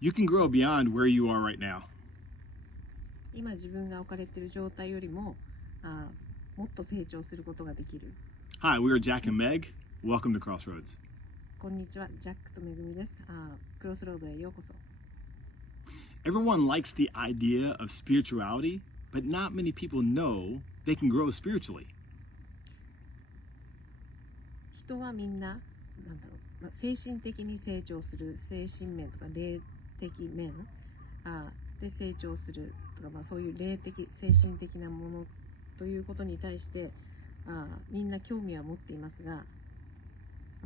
You can grow beyond where you are right now. 今自分が置かれている状態よりももっと成長することができる。 Hi, we are Jack and Meg. Welcome to Crossroads. こんにちは、ジャックとめぐみです。クロスロードへようこそ。 Everyone likes the idea of spirituality, but not many people know they can grow spiritually. 人はみんな、精神的に成長する、精神面とか霊的面で成長するとか、そういう霊的、精神的なものということに対してみんな興味は持っていますが、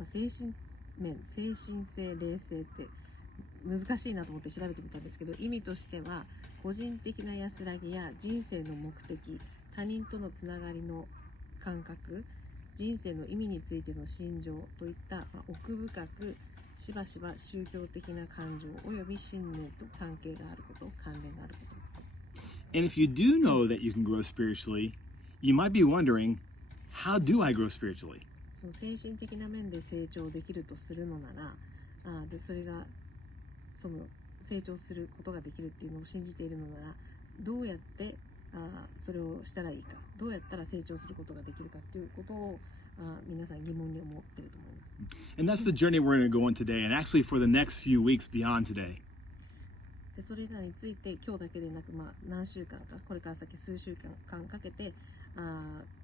精神面、精神性、霊性って難しいなと思って調べてみたんですけど、意味としては個人的な安らぎや人生の目的、他人とのつながりの感覚、人生の意味についての心情といった、奥深くしばしば宗教的な感情および信念と関係があること、関連があること。 And if you do know that you can grow spiritually, you might be wondering, how do I grow spiritually? その精神的な面で成長できるとするのなら、でそれがその成長することができるっていうのを信じているのなら、どうやってそれをしたらいいか、どうやったら成長することができるかっていうことを皆さん疑問に思っていると思います。 And that's the journey we're going to go on today, and actually for the next few weeks beyond today. でそれらについて今日だけでなく、何週間か、これから先数週間かけて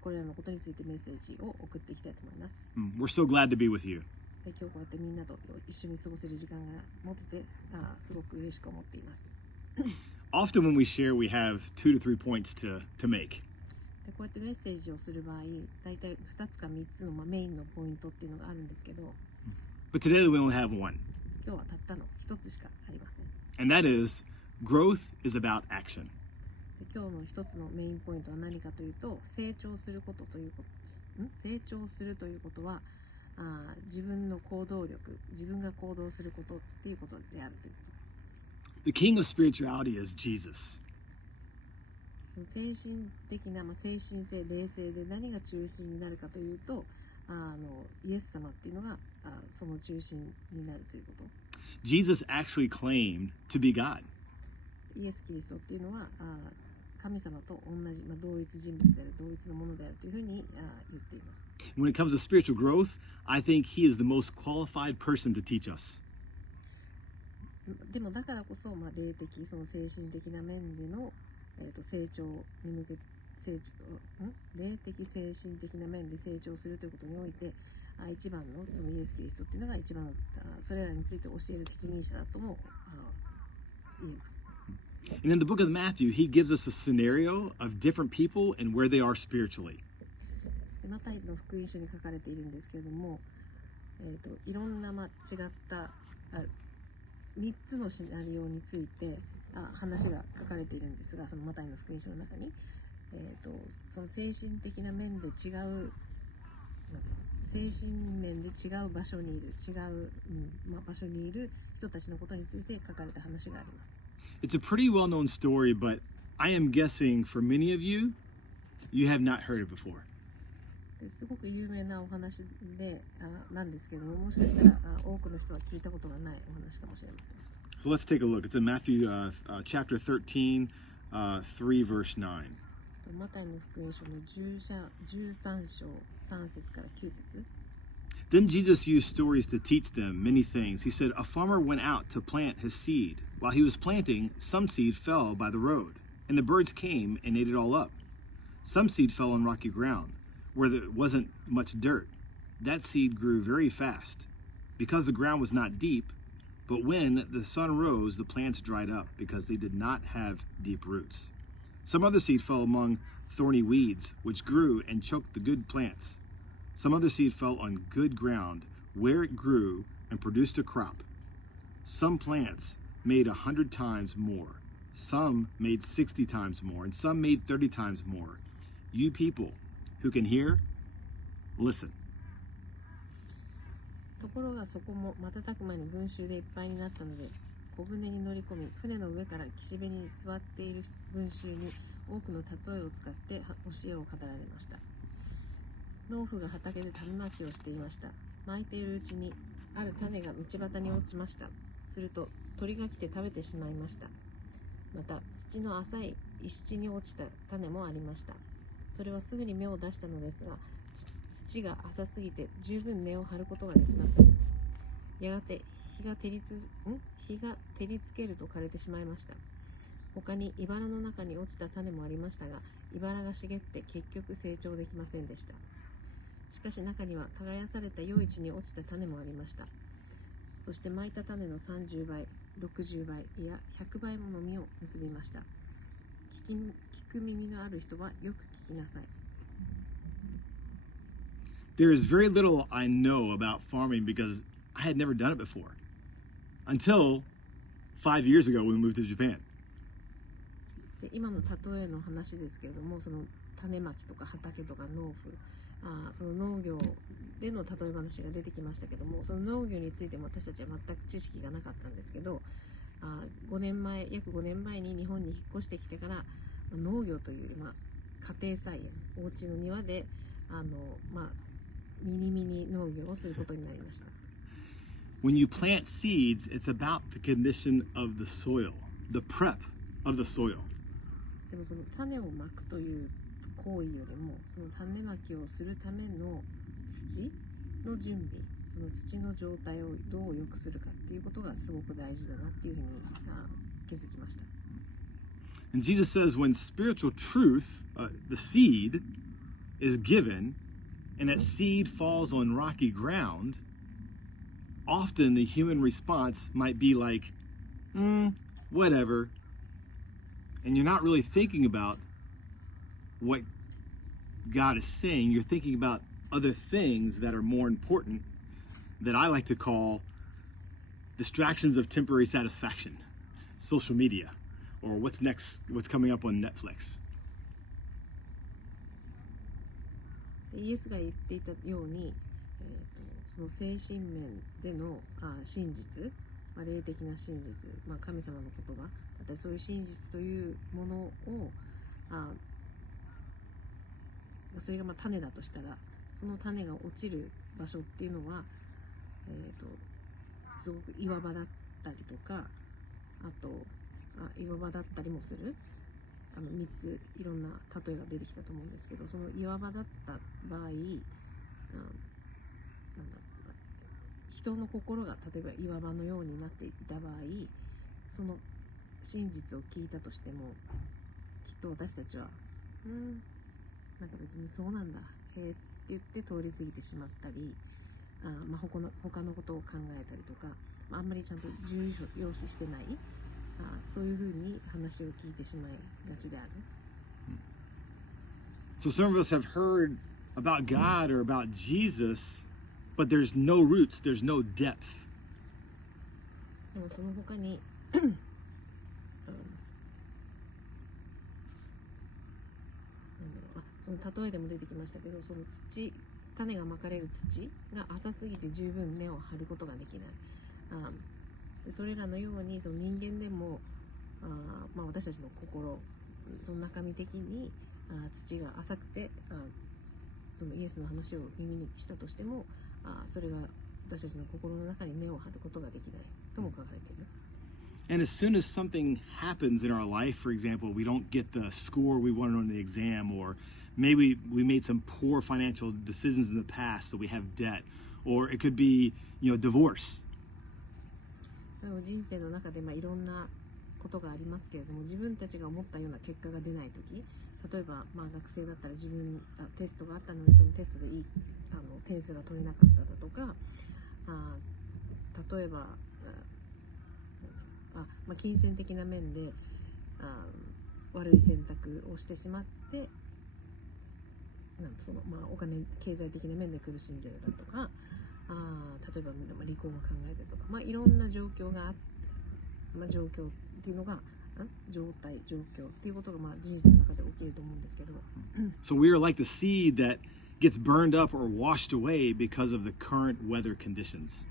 これらのことについてメッセージを送っていきたいと思います。 We're so glad to be with you. で今日こうやってみんなと一緒に過ごせる時間が持ててすごく嬉しく思っています。 Often when we share, we have 2 to 3 points to make. でこうやってメッセージをする場合、だいたい2つか3つの、メインのポイントっていうのがあるんですけど、 But today we only have one, 今日はたったの1つしかありません。 and that is growth is about action. で今日の1つのメインポイントは何かというと、成長することということ成長するということは自分の行動力、自分が行動することっていうことであるということ。 The king of spirituality is Jesus. その精神的な、精神性、霊性で何が中心になるかというと、イエス様っていうのがその中心になるということ。 Jesus actually claimed to be God. イエス・キリストっていうのは神様と同じ、同一人物である、同一のものであるというふうに言っています。 When it comes to spiritual growth, I think he is the most qualified person to teach us. でもだからこそ、霊的、その精神的な面での、成長に向け霊的精神的な面で成長するということにおいて一番のそのイエス・キリストっていうのが一番それらについて教える適任者だとも言えます。 And in the book of Matthew, he gives us a scenario of different people and where they are spiritually. マタイの福音書に書かれているんですけれども、いろんな違った3つのシナリオについて話が書かれているんですが、そのマタイの福音書の中に、その精神的な面で違う、精神面で違う場所にいる、場所にいる人たちのことについて書かれた話があります。 It's a pretty well-known story, but I am guessing for many of you, you have not heard it before. すごく有名なお話でなんですけども、もしかしたら多くの人は聞いたことがないお話かもしれません。 So let's take a look. It's in Matthew chapter 13, 3 verse 9. マタイの福音書の13章3節から9節。 Then Jesus used stories to teach them many things. He said, a farmer went out to plant his seed. While he was planting, some seed fell by the road, and the birds came and ate it all up. Some seed fell on rocky ground, where there wasn't much dirt. That seed grew very fast, because the ground was not deep, but when the sun rose, the plants dried up, because they did not have deep roots. Some other seed fell among thorny weeds, which grew and choked the good plants. Some other seed fell on good ground, where it grew and produced a crop. Some plants made 100 times more, some made 60 times more, and some made 30 times more. You people who can hear, listen. ところがそこも瞬く間に群衆でいっぱいになったので、小舟に乗り込み、船の上から岸辺に座っている群衆に多くの例えを使って教えを語られました。農夫が畑で種まきをしていました。まいているうちにある種が道端に落ちました。すると鳥が来て食べてしまいました。また土の浅い石地に落ちた種もありました。それはすぐに芽を出したのですが、土が浅すぎて十分根を張ることができません。やがて日が照りつけると枯れてしまいました。他に茨の中に落ちた種もありましたが、茨が茂って結局成長できませんでした。しかし中には耕された良い地に落ちた種もありました。そして蒔いた種の30倍、60倍、いや100倍もの実を結びました。聞く耳のある人はよく聞きなさい。There is very little I know about farming because I had never done it before. Until 5 years ago when we moved to Japan. で今の例えの話ですけれども、その種まきとか畑とか農夫、その農業での例え話が出てきましたけども、その農業についても私たちは全く知識がなかったんですけど、約5年前に日本に引っ越してきてから、農業というより、家庭菜園、お家の庭でミニ農業をすることになりました。When you plant seeds, it's about the condition of the soil, the prep of the soil. でもその種をまくという行為よりも、その種まきをするための土の準備、その土の状態をどう良くするかっていうことがすごく大事だなっていうふうに気づきました。And Jesus says when spiritual truth, the seed, is given, and that seed falls on rocky ground, often the human response might be like, whatever. And you're not really thinking about what God is saying. You're thinking about other things that are more important that I like to call distractions of temporary satisfaction. Social media, or what's next, what's coming up on Netflix. イエスが言っていたように、その精神面での真実、霊的な真実、神様の言葉だったり、そういう真実というものをそれが種だとしたら、その種が落ちる場所っていうのは、すごく岩場だったりとか、あと岩場だったりもする、3ついろんな例えが出てきたと思うんですけど、その岩場だった場合、人の心が例えば岩場のようになっていた場合、その真実を聞いたとしても、きっと私たちはなんか別にそうなんだ、へえって言って通り過ぎてしまったり、他のことを考えたりとか、あんまりちゃんと重要視してない、そういうふうに話を聞いてしまいがちである。So some of us have heard about God or about Jesus, but there's no roots, there's no depth. でもその他にその例えでも出てきましたけど、その種がまかれる土が浅すぎて十分根を張ることができない。それらのようにその人間でも私たちの心、その中身的に土が浅くてそのイエスの話を耳にしたとしても、それが私たちの心の中に根を張ることができないとも書かれている。And as soon as something happens in our life, for example, we don't get the score we wanted on the exam, or maybe we made some poor financial decisions in the past, so we have debt, or it could be, divorce. 人生の中でいろんなことがありますけれども、自分たちが思ったような結果が出ないとき、例えば学生だったらテストがあったのにそのテストでいい点数が取れなかっただとか、例えば金銭的な面で悪い選択をしてしまって、経済的な面で苦しんでるだとか、例えば離婚を考えてとか、いろんな状況が状況っていうのが状況っていうことが人生の中で起きると思うんですけど。So we are like the seed that gets burned up or washed away because of the current weather conditions.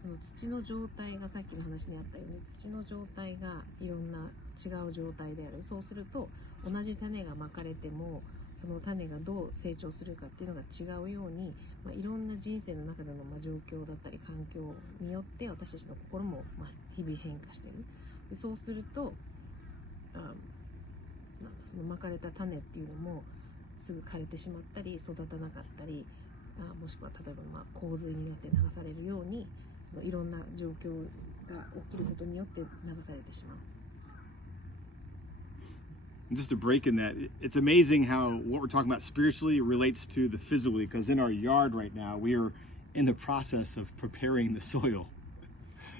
その土の状態がさっきの話にあったように、土の状態がいろんな違う状態である。そうすると同じ種がまかれても、そその種がどう成長するかっていうのが違うように、いろんな人生の中での状況だったり環境によって私たちの心も日々変化している。でそうするとそのまかれた種っていうのもすぐ枯れてしまったり育たなかったり、もしくは例えば洪水になって流されるようにそのいろんな状況が起きることによって流されてしまう。Just to break in that, it's amazing how what we're talking about spiritually relates to the physically, because in our yard right now, we are in the process of preparing the soil.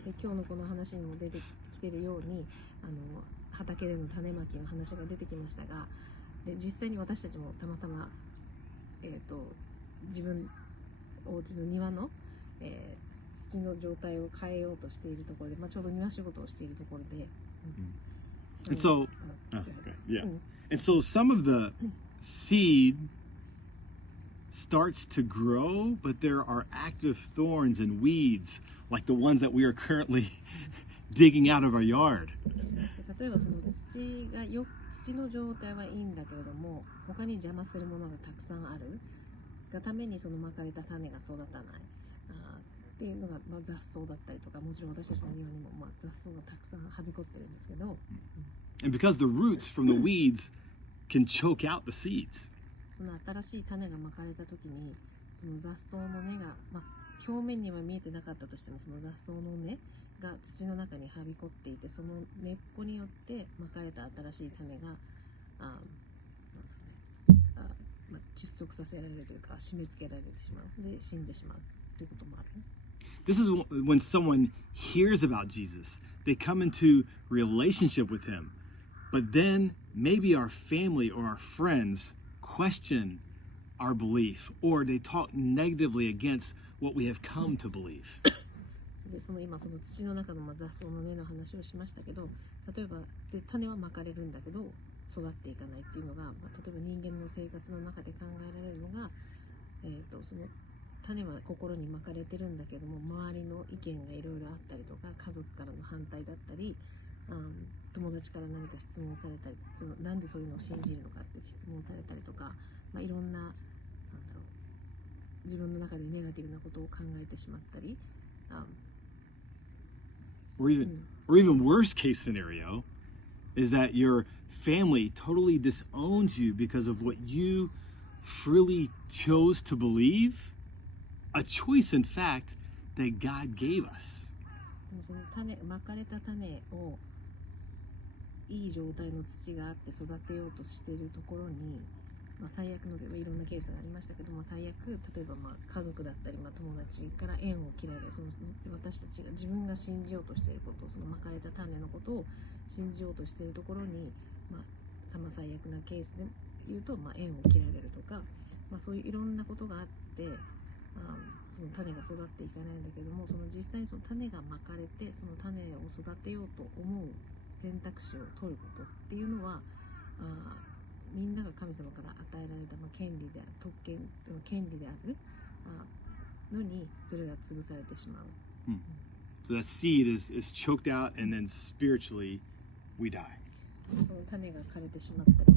で今日のこの話にも出てきているように畑での種まきの話が出てきましたが、で実際に私たちもたまたま、自分お家の庭の、土の状態を変えようとしているところで、ちょうど庭仕事をしているところで、And so, and so some of the seed starts to grow, but there are active thorns and weeds like the ones that we are currently digging out of our yard. 例えばその土の状態はいいんだけれども、他に邪魔するものがたくさんあるがためにそのまかれた種が育たないっていうのが、雑草だったりとか、もちろん私たちの庭にも、雑草がたくさんはびこってるんですけど、And because the roots from the weeds can choke out the seeds. その新しい種がまかれた時にその雑草の根が、表面には見えてなかったとしてもその雑草の根が土の中にはびこっていて、その根っこによってまかれた新しい種が窒息させられるというか締め付けられてしまうで死んでしまうということもある。This is when someone hears about Jesus, they come into relationship with him, but then maybe our family or our friends question our belief, or they talk negatively against what we have come to believe. で今その土の中の雑草の根の話をしましたけど、例えばで種はまかれるんだけど育っていかないっていうのが、例えば人間の生活の中で考えられるのが、その種は心にまかれてるんだけども、周りの意見がいろいろあったりとか、家族からの反対だったり、友達から何か質問されたり、なんでそういうのを信じるのかって質問されたりとか、いろんな、自分の中でネガティブなことを考えてしまったり、or even worst case scenario is that your family totally disowns you because of what you freely chose to believe, a choice in fact that God gave us. でもそのまかれた種をいい状態の土があって育てようとしているところに、最悪のいろんなケースがありましたけども、最悪例えば家族だったり、友達から縁を切られる、その私たちが自分が信じようとしていることを、そのまかれた種のことを信じようとしているところに、最悪なケースで言うと、縁を切られるとか、そういういろんなことがあって、その種が育っていかないんだけども、その実際にその種がまかれて、その種を育てようと思う選択肢を取ることっていうのは、みんなが神様から与えられた、権利である、特権の権利であるのに、それが潰されてしまう。So that seed is choked out, and then spiritually we die. その種が枯れてしまったり、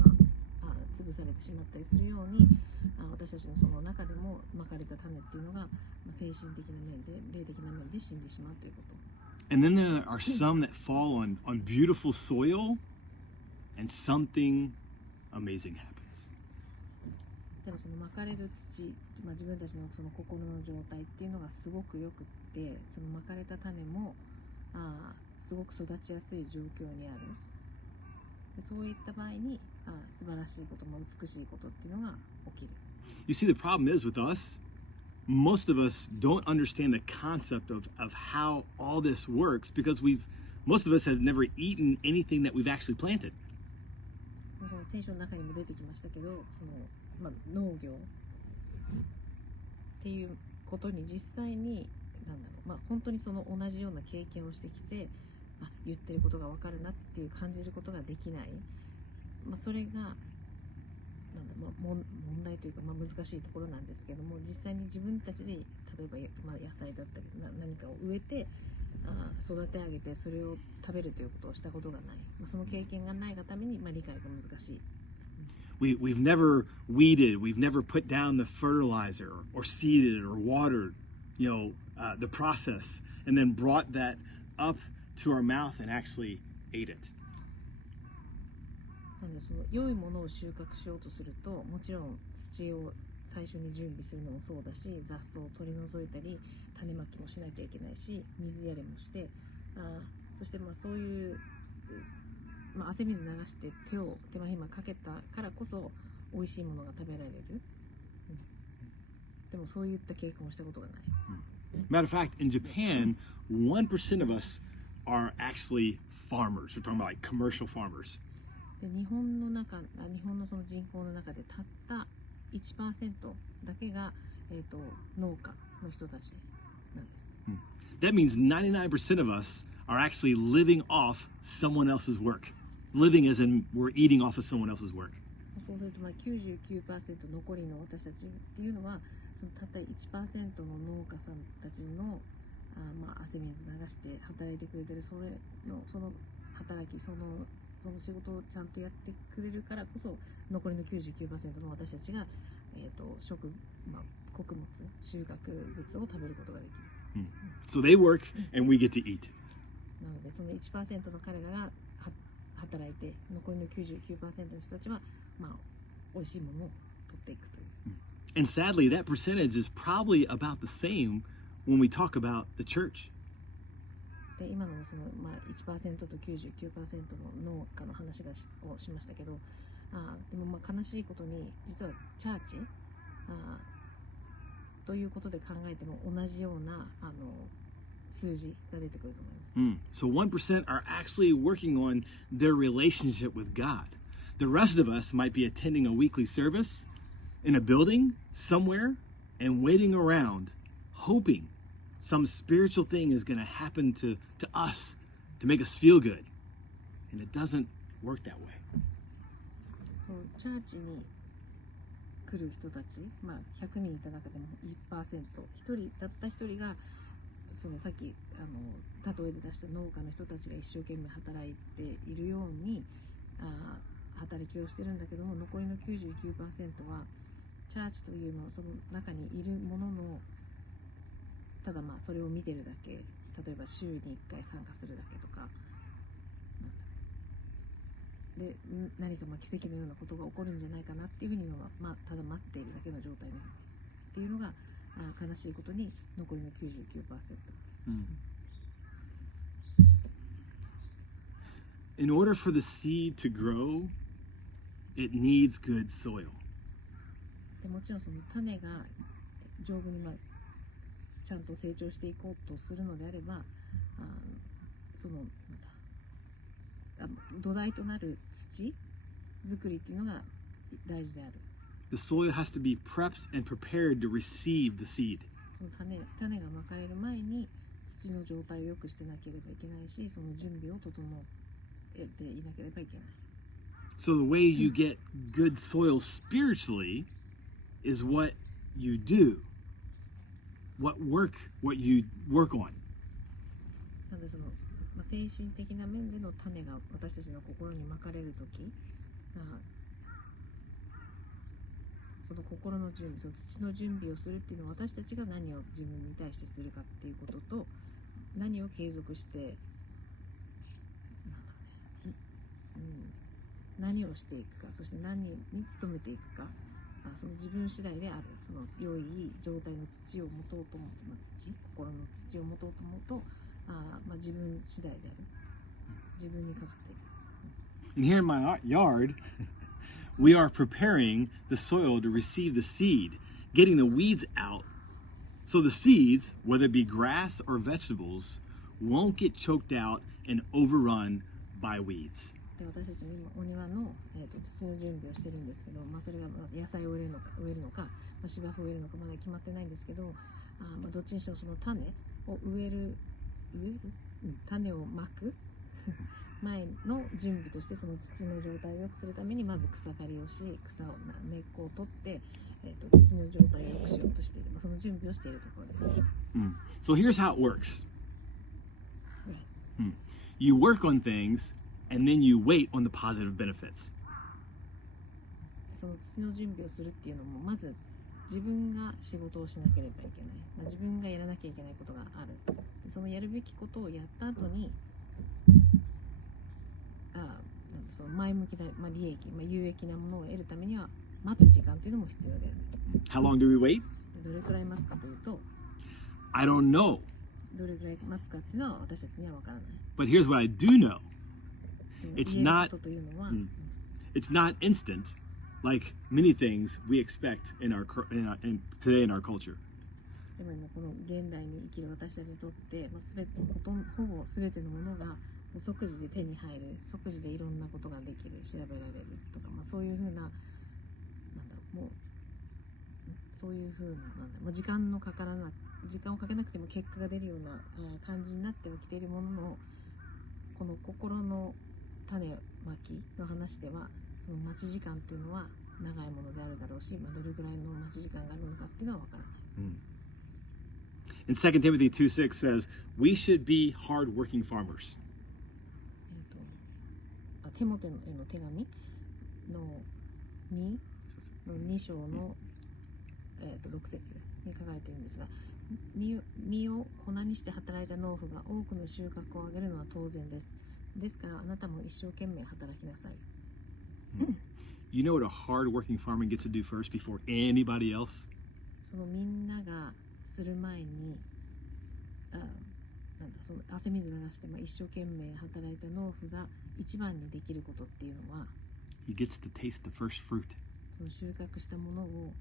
潰されてしまったりするように、私たちのその中でもまかれた種っていうのが、精神的な面で、霊的な面で死んでしまうということ。And then there are some that fall on beautiful soil, and something amazing happens. でもそのまかれる土、自分たちのその心の状態っていうのがすごくよくって、そのまかれた種もすごく育ちやすい状況にある。でそういった場合に素晴らしいことも美しいことっていうのが起きる。You see, the problem is with us, most of us don't understand the concept of how all this works because most of us have never eaten anything that we've actually planted. その聖書の中にも出てきましたけど、その、農業っていうことに実際に本当にその同じような経験をしてきて、言ってることが分かるなっていう感じることができない、それが問題というか、難しいところなんですけども、実際に自分たちで例えば、野菜だったり何かを植えて育て上げてそれを食べるということをしたことがない、その経験がないがために、理解が難しい。we've never weeded, we've never put down the fertilizer or seeded or watered, the process, and then brought that up to our mouth and actually ate it. なのでその良いものを収穫しようとすると、もちろん土を最初に準備するのもそうだし、雑草を取り除いたり種まきもしなきゃいけないし、水やりもして、そしてそういう、汗水流して手間暇かけたからこそ美味しいものが食べられる、でもそういった経験をしたことがない。Matter of fact, in Japan, 1% of us are actually farmers. We're talking about like commercial farmers. で日本のその人口の中でたった 1% だけが、農家の人たちなんです。That means 99% of us are actually living off someone else's work. Living as in we're eating off of someone else's work. そうすると99% 残りの私たちっていうのは、そのたった 1% の農家さんたちの汗水流して働いてくれてるその働き、その仕事をちゃんとやってくれるからこそ、残りの 99% の私たちが、穀物、収穫物を食べることができる。So they work and we get to eat. なのでその 1% の彼らが働いて、残りの 99% の人たちは美味しいものを取っていくという。And sadly, that percentage is probably about the same when we talk about the church. で今のその1% と 99% の農家の話をしましたけど、でも悲しいことに実はチャーチということで考えても同じような数字が出てくると思います。So 1% are actually working on their relationship with God. The rest of us might be attending a weekly service in a building somewhere and waiting around, hoping some spiritual thing is going to happen to us to make us feel good. And it doesn't work that way. そう、チャーチに来る人たち、100人いた中でも 1%、たった1人がそのさっき例えで出した農家の人たちが一生懸命働いているように働きをしてるんだけども、残りの 99% はチャーチというのその中にいるものの、ただそれを見てるだけ、例えば週に1回参加するだけとかで、何か奇跡のようなことが起こるんじゃないかなっていうふうには、ただ待っているだけの状態っていうのが悲しいことに残りの 99%。In order for the seed to grow, it needs good soil. でもちろんその種が丈夫にちゃんと成長していこうとするのであれば、その土台となる土作りっていうのが大事である。The soil has to be prepped and prepared to receive the seed. その種がまかれる前に土の状態を良くしてなければいけないし、その準備を整えていなければいけない。So the way you get good soil spiritually is what you do, what you work on. なのでその精神的な面での種が私たちの心にまかれるとき、その心の準備、その土の準備をするっていうのは、私たちが何を自分に対してするかっていうことと、何を継続して何をしていくか、そして何に努めていくか、その自分次第である。その良い状態の土を持とうと思うと、心の土を持とうと思うと、自分次第である。自分にかかっている。And here in my yard, we are preparing the soil to receive the seed, getting the weeds out, so the seeds, whether it be grass or vegetables, won't get choked out and overrun by weeds. で私たちも今お庭の、土の準備をしてるんですけど、それが野菜を植えるのか、芝生を植えるのかまだ決まってないんですけど、どっちにしてもその種を種をまく前の準備として、その土の状態を良くするためにまず草刈りをし、根っこを取って、土の状態を良くしようとしている、その準備をしているところです。So here's how it works. You work on things and then you wait on the positive benefits. その土の準備をするっていうのもまず自分が仕事をしなければいけない、自分がやらなきゃいけないことがある。でそのやるべきことをやった後になんだその前向きな、利益、有益なものを得るためには待つ時間というのも必要である。 How long do we wait? どれくらい待つかというと I don't know. どれくらい待つかっていうのは私たちには分からない。 But here's what I do know. で It's 言える not- ことというのは、It's not instant, like many things we expect in today in our culture. でも今この現代に生きる私たちにとって、ほぼ全てのものがもう即時で手に入る、即時でいろんなことができる、調べられるとか、そういうふうな、もうそういうふうな、時間をかけなくても結果が出るような感じになってはきているものの、この心の種まきの話では、その待ち時間っていうのは長いものであるだろうし、どれぐらいの待ち時間があるのかっていうのはわからない。And 2 Timothy 2:6 says, we should be hard-working farmers. テモテへの手紙の2章の、6節に書かれているんですが、身を粉にして働いた農夫が多くの収穫を上げるのは当然です。ですからあなたも一生懸命働きなさい。You know what a hard-working farmer gets to do first before anybody else? そのみんながする前に、その汗水流して、一生懸命働いた農夫が一番にできることっていうのは、He gets to taste the first fruit. その収穫したものを、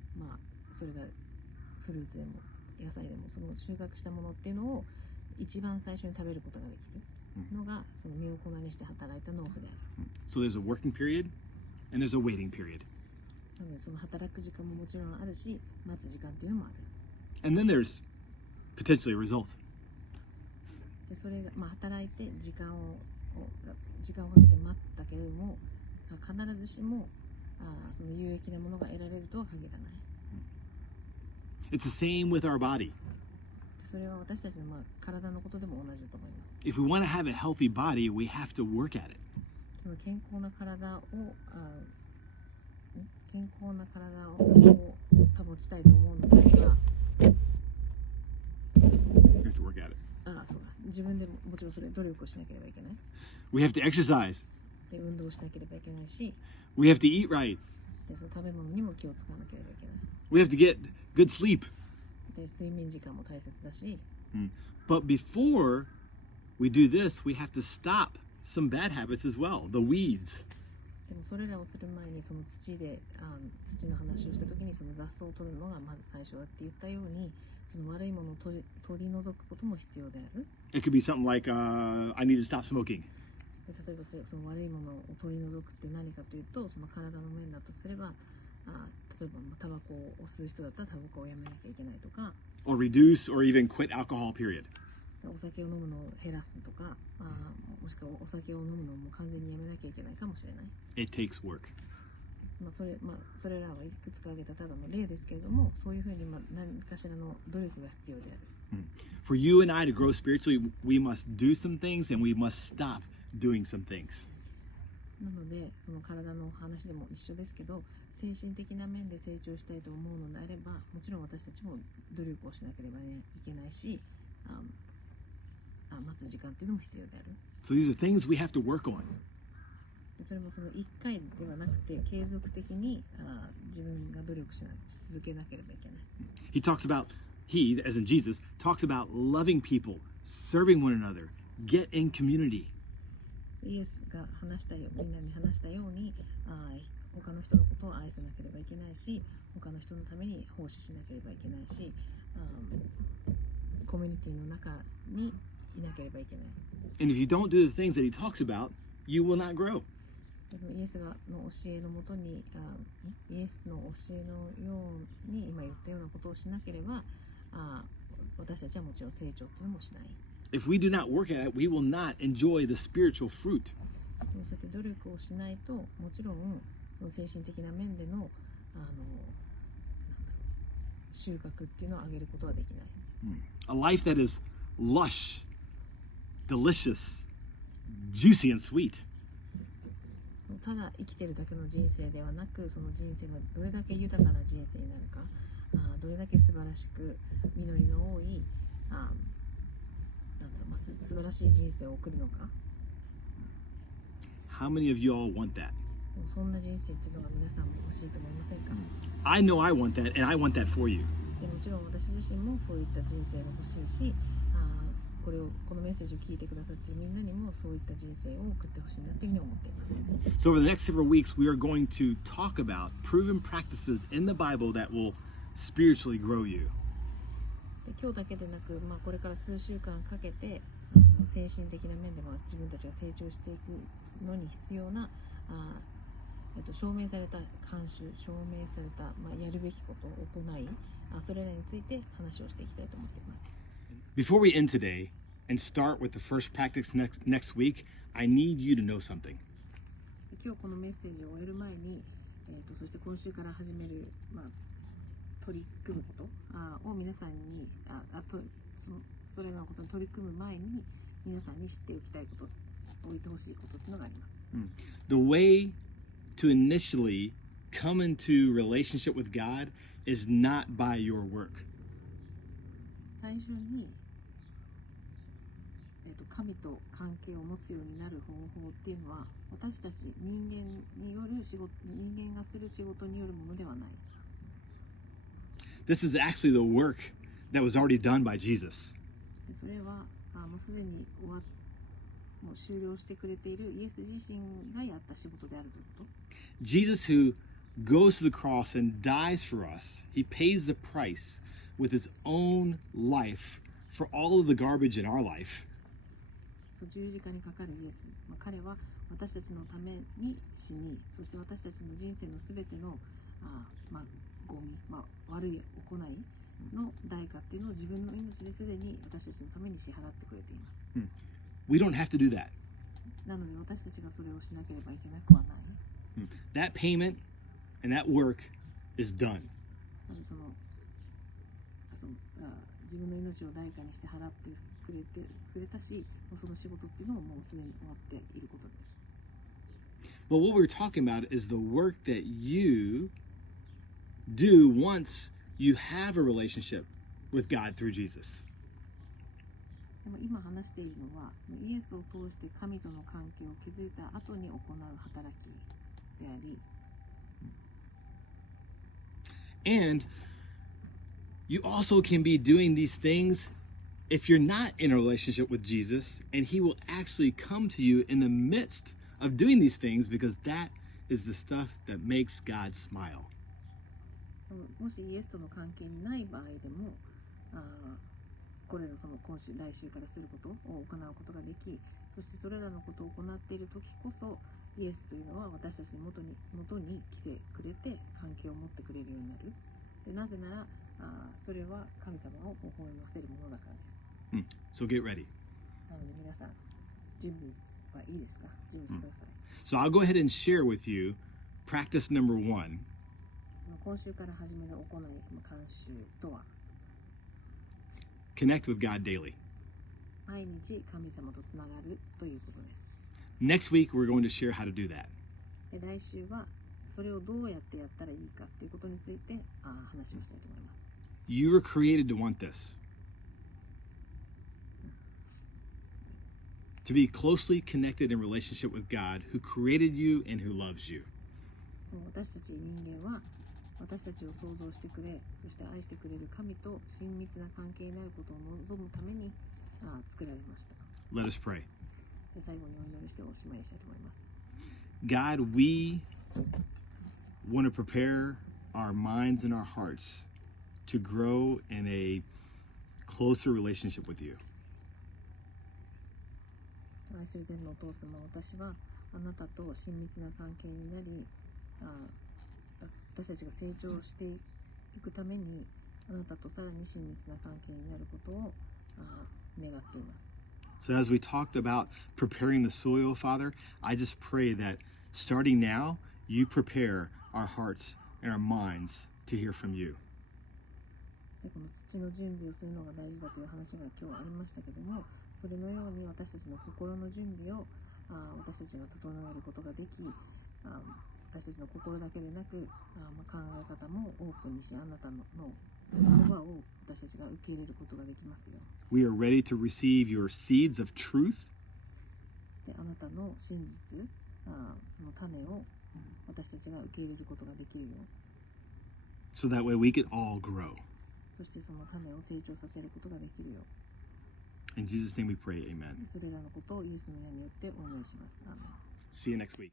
それがフルーツでも野菜でも、その収穫したものっていうのを一番最初に食べることができるのが、その身を粉にして働いた農夫である。So there's a working period and there's a waiting period. なのでその働く時間ももちろんあるし、待つ時間っていうのもある。And then there's potentially a result. でそれが、働いて時間をかけて待ったけれども、必ずしもその有益なものが得られるとは限らない。It's the same with our body. それは私たちの体のことでも同じだと思います。If we want to have a healthy body, we have to work at it. その健康な体を保ちたいと思うのであれば、We have to work at it. そうだ。自分でもちろんそれ努力をしなければいけない。We have to exercise. で運動しなければいけないし、We have to eat right. でその食べ物にも気を使わなければいけない。We have to get good sleep. で睡眠時間も大切だし、But before we do this, we have to stop some bad habits as well, the weeds. でもそれらをする前にその土の話をした時にその雑草を取るのがまず最初だって言ったように、その悪いものを取り除くことも必要である。It could be something like, I need to stop smoking. で例えばその悪いものを取り除くって何かというと、その体の面だとすれば、例えばタバコを吸う人だったらタバコをやめなきゃいけないとか、 Or reduce or even quit alcohol, period. お酒を飲むのを減らすとか、もしくはお酒を飲むのも完全にやめなきゃいけないかもしれない。It takes work. それらはいくつか挙げたただの例ですけれども、そういうふうに何かしらの努力が必要である。For you and I to grow spiritually, we must do some things and we must stop doing some things. なのでその体の話でも一緒ですけど、精神的な面で成長したいと思うのであれば、もちろん私たちも努力をしなければ、いけないし、待つ時間っていうのも必要である。 So these are things we have to work on. でそれもその1回ではなくて継続的に自分が努力し続けなければいけない。 He talks about, he, as in Jesus, talks about loving people, serving one another, get in community. イエスがみんなに話したように、他の人のことを愛さなければいけないし、他の人のために奉仕しなければいけないし、コミュニティの中にいなければいけない。 And if you don't do the things that he talks about, you will not grow. でそのイエスの教えのもとに、イエスの教えのように今言ったようなことをしなければ、私たちはもちろん成長っていうのもしない。If we do not work at it, we will not enjoy the spiritual fruit. そうやって努力をしないと、もちろんその精神的な面での収穫っていうのを上げることはできない。A life that is lush, delicious, juicy and sweet. ただ生きてるだけの人生ではなく、その人生がどれだけ豊かな人生になるか、どれだけ素晴らしく実りの多い素晴らしい人生を送るのか。 How many of you all want that? そんな人生っていうのが皆さんも欲しいと思いませんか。 I know I want that, and I want that for you. でもちろん私自身もそういった人生が欲しいし、このメッセージを聞いてくださっているみんなにもそういった人生を送ってほしいなというふうに思っています。 So over the next several weeks, we are going to talk about proven practices in the Bible that will spiritually grow you. で今日だけでなく、これから数週間かけて精神的な面でも自分たちが成長していくのに必要な証明された慣習、証明された、やるべきことを行い、それらについて話をしていきたいと思っています。 Before we end today and start with the first practice next week, I need you to know something. 今日このメッセージを終える前に、そして今週から始める、取り組むことを皆さんにそれらのことに取り組む前に皆さんに知っておきたいこと、置いてほしいことっていうのがあります。The way to initially come into relationship with God is not by your work. 最初に、神と関係を持つようになる方法っていうのは、私たち人間がする仕事によるものではない。This is actually the work that was already done by Jesus. それはもうすでにもう終了してくれているイエス自身がやった仕事であるということ。Jesus, who goes to the cross and dies for us, he pays the price with his own life for all of the garbage in our life. 十字架にかかるイエス、彼は私たちのために死に、そして私たちの人生のすべてのゴミ、悪い行いの代価っていうのを自分の命ですでに私たちのために支払ってくれています。We don't have to do that. なので私たちがそれをしなければいけなくはない。That payment and that work is done. 自分の命を代価にして払ってくれたし、その仕事っていうのももうすでに終わっていることです。But what we're talking about is the work that you do once you have a relationship with God through Jesus. でも今話しているのは、イエスを通して神との関係を築いた後に行う働きであり、And you also can be doing these things if you're not in a relationship with Jesus, and he will actually come to you in the midst of doing these things because that is the stuff that makes God smile. もしイエスとの関係にない場合でも、これの来週からすることを行うことができ、そしてそれらのことを行っている時こそイエスというのは私たちの元に来てくれて関係を持ってくれるようになる。でなぜならそれは神様を微笑ませるものだからです。So get ready. なので皆さん準備はいいですか？準備してください。So I'll go ahead and share with you practice number 1. その今週から始める行い、慣習とは、Connect with God daily. 毎日神様とつながるということです。Next week, we're going to share how to do that. で来週はそれをどうやってやったらいいかということについて話をしたいと思います。You were created to want this. To be closely connected in relationship with God who created you and who loves you. 私たち人間は私たちを創造してくれ、そして愛してくれる神と親密な関係になることを望むために作られました。Let us pray. で最後にお祈りしておしまいにしたいと思います。God, we want to prepare our minds and our hearts to grow in a closer relationship with you. 愛する天のお父様、私はあなたと親密な関係になり、私たちが成長していくためにあなたとさらに親密な関係になることを願っています。So as we talked about preparing the soil, Father, I just pray that starting now, you prepare our hearts and our minds to hear from you. でこの土の準備をするのが大事だという話が今日ありましたけども、それのように私たちの心の準備を私たちが整えることができ、私たちの心だけでなく考え方もオープンにし、あなたの言葉を私たちが受け入れることができますよ。We are ready to receive your seeds of truth. で、あなたの真実、その種を私たちが受け入れることができるよ。So that way we can all grow. そしてその種を成長させることができるよ。In Jesus' name we pray, amen. それらのことをイエスの名によってお祈りします。アーメン。See you next week.